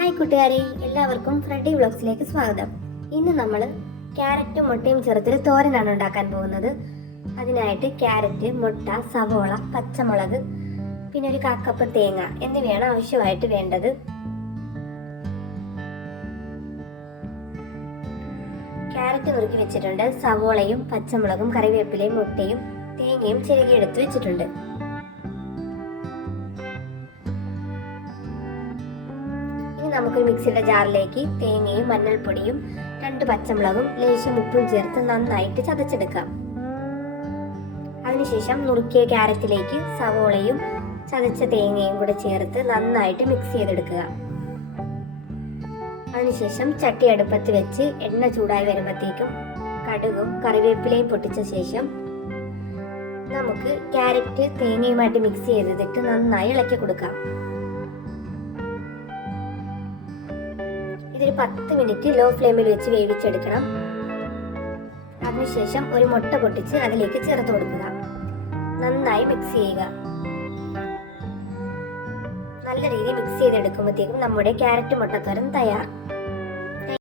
Hi കൂട്ടുകാരെ എല്ലാവർക്കും ഫ്രണ്ടി വ്ളോഗ്സിലേക്ക് സ്വാഗതം. ഇന്ന് നമ്മൾ ക്യാരറ്റും മുട്ടയും ചേർത്തൊരു തോരനാണ് ഉണ്ടാക്കാൻ പോകുന്നത്. അതിനായിട്ട് ക്യാരറ്റ് മുട്ട സവോള പച്ചമുളക് പിന്നെ ഒരു കാക്കപ്പ് തേങ്ങ എന്നിവയാണ് ആവശ്യമായിട്ട് വേണ്ടത്. ക്യാരറ്റ് നുറുക്കി വെച്ചിട്ടുണ്ട്. സവോളയും പച്ചമുളകും കറിവേപ്പിലയും മുട്ടയും തേങ്ങയും ചിരകിയെടുത്ത് വെച്ചിട്ടുണ്ട്. നമുക്കൊരു മിക്സിയുടെ ജാറിലേക്ക് തേങ്ങയും മഞ്ഞൾപ്പൊടിയും രണ്ട് പച്ചമുളകും ലേശം ഉപ്പും ചേർത്ത് നന്നായിട്ട് ചതച്ചെടുക്കാം. അതിനുശേഷം നുറുക്കിയ ക്യാരറ്റിലേക്ക് സവോളയും ചതച്ച തേങ്ങയും കൂടെ ചേർത്ത് നന്നായിട്ട് മിക്സ് ചെയ്തെടുക്കുക. അതിനുശേഷം ചട്ടി അടുപ്പത്ത് വെച്ച് എണ്ണ ചൂടായി വരുമ്പോഴത്തേക്കും കടുകും കറിവേപ്പിലയും പൊട്ടിച്ച ശേഷം നമുക്ക് ക്യാരറ്റ് തേങ്ങയുമായിട്ട് മിക്സ് ചെയ്തിട്ട് നന്നായി ഇളക്കി കൊടുക്കാം. ഇതൊരു പത്ത് മിനിറ്റ് ലോ ഫ്ലെയിമിൽ വെച്ച് വേവിച്ചെടുക്കണം. അതിനുശേഷം ഒരു മുട്ട പൊട്ടിച്ച് അതിലേക്ക് ചേർത്ത് കൊടുക്കുക. നന്നായി മിക്സ് ചെയ്യുക. നല്ല രീതിയിൽ മിക്സ് ചെയ്തെടുക്കുമ്പോഴത്തേക്കും നമ്മുടെ ക്യാരറ്റ് മുട്ടത്തോരൻ തയ്യാർ